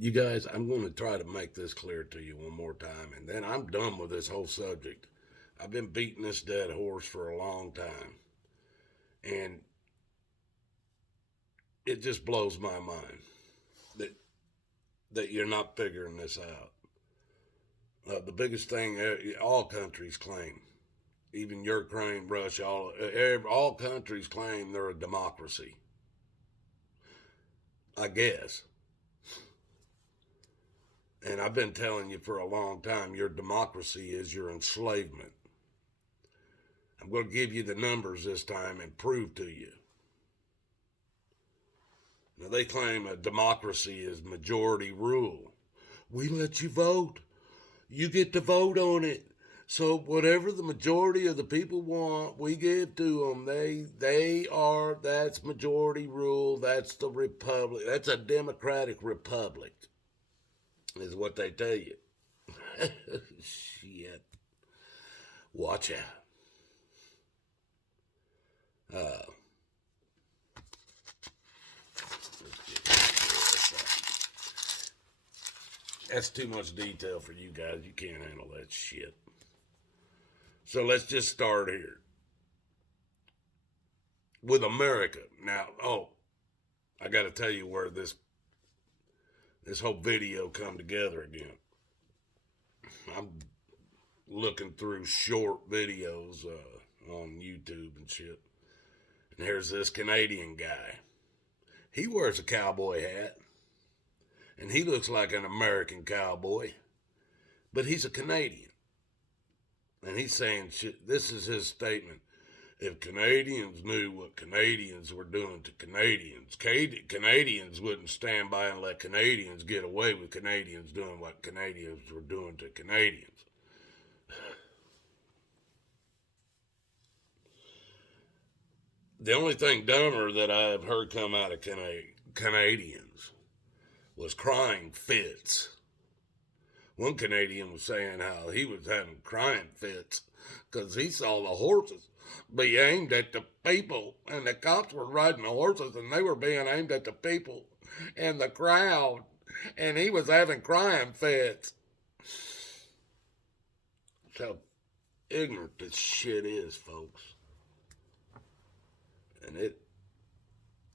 You guys, I'm going to try to make this clear to you one more time, and then I'm done with this whole subject. I've been beating this dead horse for a long time, and it just blows my mind that you're not figuring this out. The biggest thing all countries claim, even Ukraine, Russia, all countries claim they're a democracy. I guess. And I've been telling you for a long time your democracy is your enslavement. I'm going to give you the numbers this time and prove to you. Now, they claim a democracy is majority rule. We let you vote. You get to vote on it. So whatever the majority of the people want, we give to them. That's majority rule. That's the republic. That's a democratic republic, is what they tell you. Shit. Watch out. That's too much detail for you guys. You can't handle that shit. So let's just start here with America. Now, I got to tell you where this whole video come together again. I'm looking through short videos on YouTube and shit, and here's this Canadian guy. He wears a cowboy hat, and he looks like an American cowboy, but he's a Canadian. And he's saying shit. This is his statement. If Canadians knew what Canadians were doing to Canadians, Canadians wouldn't stand by and let Canadians get away with Canadians doing what Canadians were doing to Canadians. The only thing dumber that I've heard come out of Canadians was crying fits. One Canadian was saying how he was having crying fits because he saw the horses be aimed at the people, and the cops were riding the horses and they were being aimed at the people and the crowd, and he was having crying fits. That's how ignorant this shit is, folks. And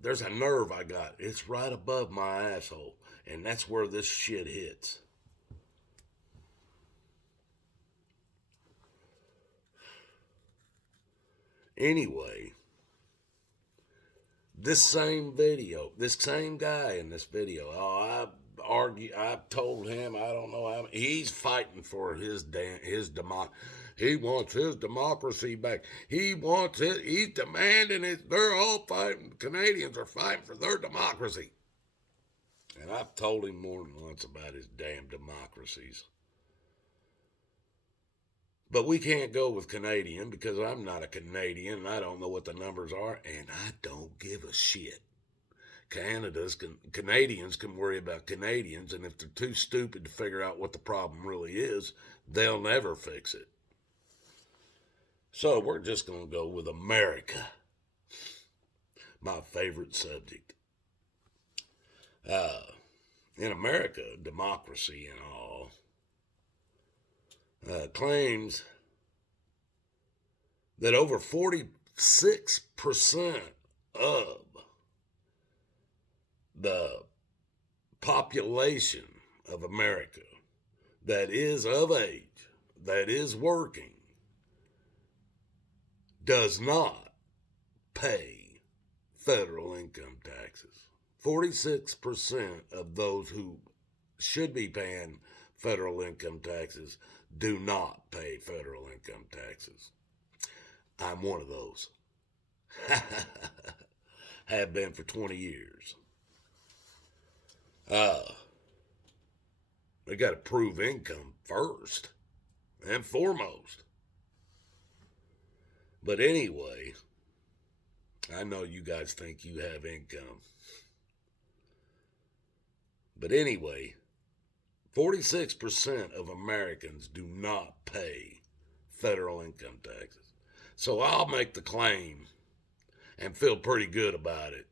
there's a nerve I got. It's right above my asshole, and that's where this shit hits. Anyway, this same guy in this video, I've told him, I don't know how, he's fighting for his democracy. He wants his democracy back. He wants it, he's demanding it. They're all fighting, Canadians are fighting for their democracy. And I've told him more than once about his damn democracies. But we can't go with Canadian because I'm not a Canadian and I don't know what the numbers are, and I don't give a shit. Canadians can worry about Canadians, and if they're too stupid to figure out what the problem really is, they'll never fix it. So we're just going to go with America, my favorite subject. In America, democracy and all, claims that over 46% of the population of America that is of age, that is working, does not pay federal income taxes. 46% of those who should be paying federal income taxes do not pay federal income taxes. I'm one of those. Have been for 20 years. They got to prove income first and foremost. But anyway, I know you guys think you have income. But anyway, 46% of Americans do not pay federal income taxes. So I'll make the claim and feel pretty good about it.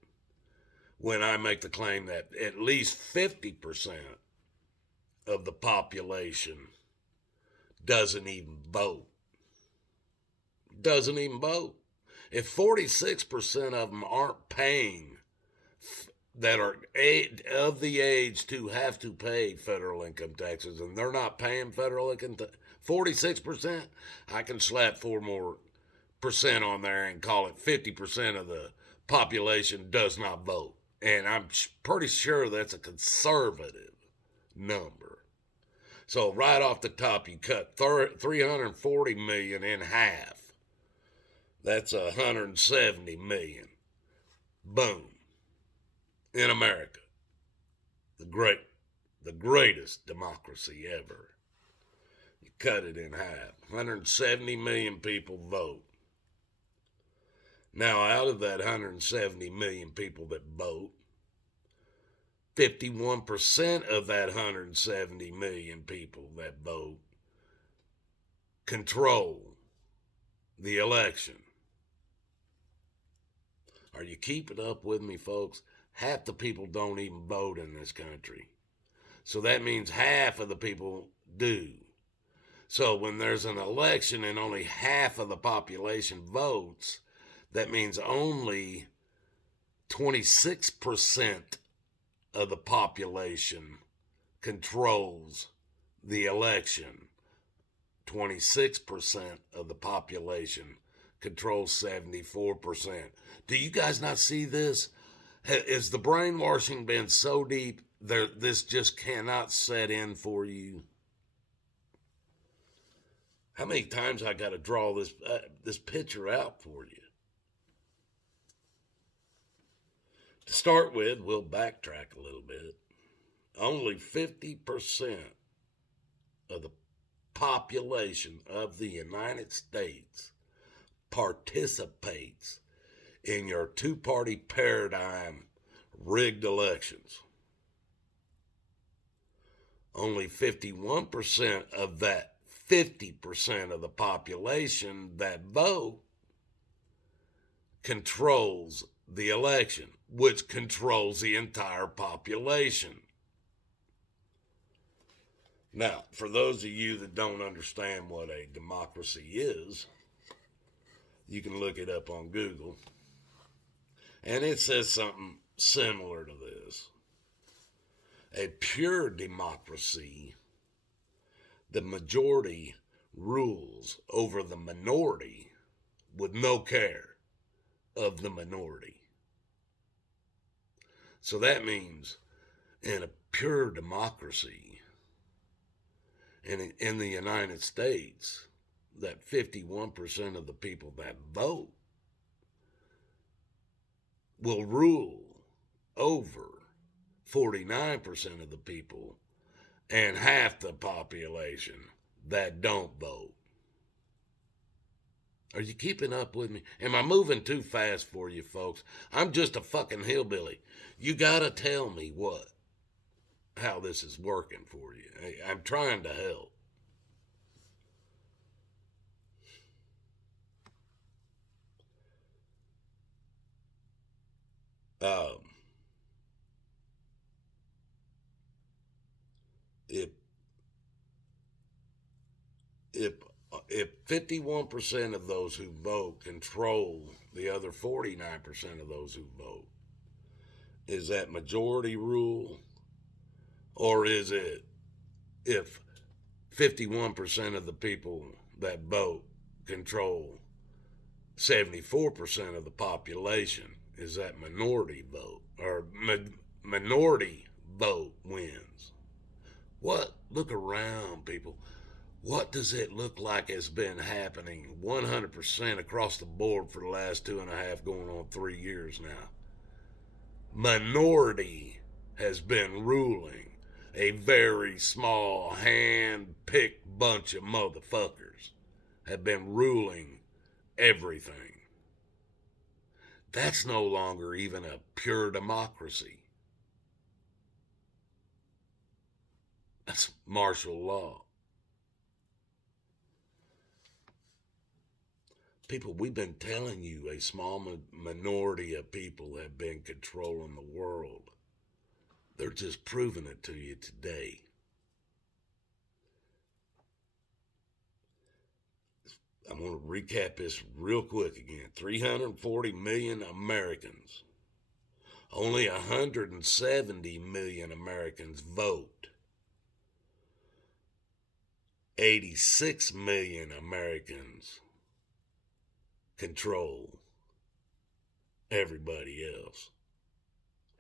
when I make the claim that at least 50% of the population doesn't even vote. Doesn't even vote. If 46% of them aren't paying, that are of the age to have to pay federal income taxes, and they're not paying federal income 46%, I can slap 4 more percent on there and call it 50% of the population does not vote. And I'm pretty sure that's a conservative number. So right off the top, you cut 340 million in half. That's 170 million. Boom. In America, the greatest democracy ever. You cut it in half. 170 million people vote. Now, out of that 170 million people that vote, 51% of that 170 million people that vote control the election. Are you keeping up with me, folks? Half the people don't even vote in this country. So that means half of the people do. So when there's an election and only half of the population votes, that means only 26% of the population controls the election. 26% of the population controls 74%. Do you guys not see this? Has the brainwashing been so deep that this just cannot set in for you? How many times I got to draw this picture out for you? To start with, we'll backtrack a little bit. Only 50% of the population of the United States participates in your two-party paradigm rigged elections. Only 51% of that 50% of the population that vote controls the election, which controls the entire population. Now, for those of you that don't understand what a democracy is, you can look it up on Google. And it says something similar to this. A pure democracy, the majority rules over the minority with no care of the minority. So that means in a pure democracy, in the United States, that 51% of the people that vote will rule over 49% of the people and half the population that don't vote. Are you keeping up with me? Am I moving too fast for you, folks? I'm just a fucking hillbilly. You gotta tell me how this is working for you. I'm trying to help. If 51% of those who vote control the other 49% of those who vote, is that majority rule? Or is it if 51% of the people that vote control 74% of the population, is that minority vote? Or minority vote wins? What? Look around, people. What does it look like has been happening 100% across the board for the last 2.5 going on 3 years now? Minority has been ruling. A very small, hand-picked bunch of motherfuckers have been ruling everything. That's no longer even a pure democracy. That's martial law. People, we've been telling you a small minority of people have been controlling the world. They're just proving it to you today. I'm going to recap this real quick again. 340 million Americans. Only 170 million Americans vote. 86 million Americans control everybody else.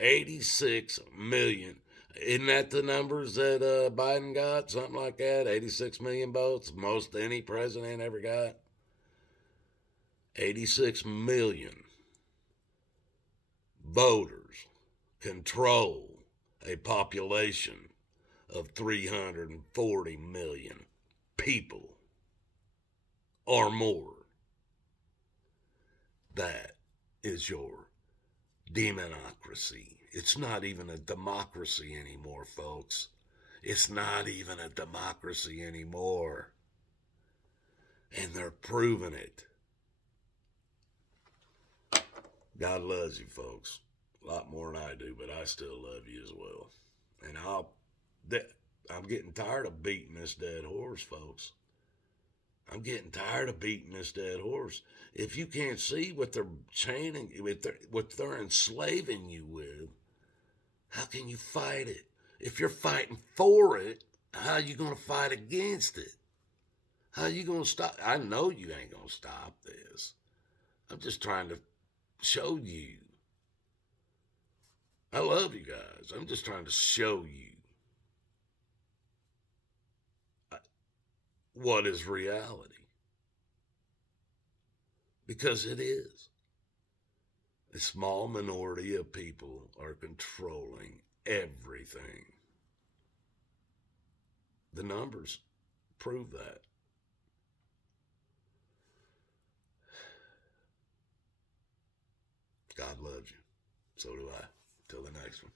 86 million. Isn't that the numbers that Biden got? Something like that? 86 million votes? Most any president ever got? 86 million voters control a population of 340 million people or more. That is your demonocracy. It's not even a democracy anymore, folks. It's not even a democracy anymore. And they're proving it. God loves you, folks. A lot more than I do, but I still love you as well. And I'm getting tired of beating this dead horse, folks. I'm getting tired of beating this dead horse. If you can't see what they're chaining, what they're enslaving you with, how can you fight it? If you're fighting for it, how are you going to fight against it? How are you going to stop? I know you ain't going to stop this. I'm just trying to show you. I love you guys. I'm just trying to show you what is reality. Because it is. A small minority of people are controlling everything. The numbers prove that. God loves you. So do I. Till the next one.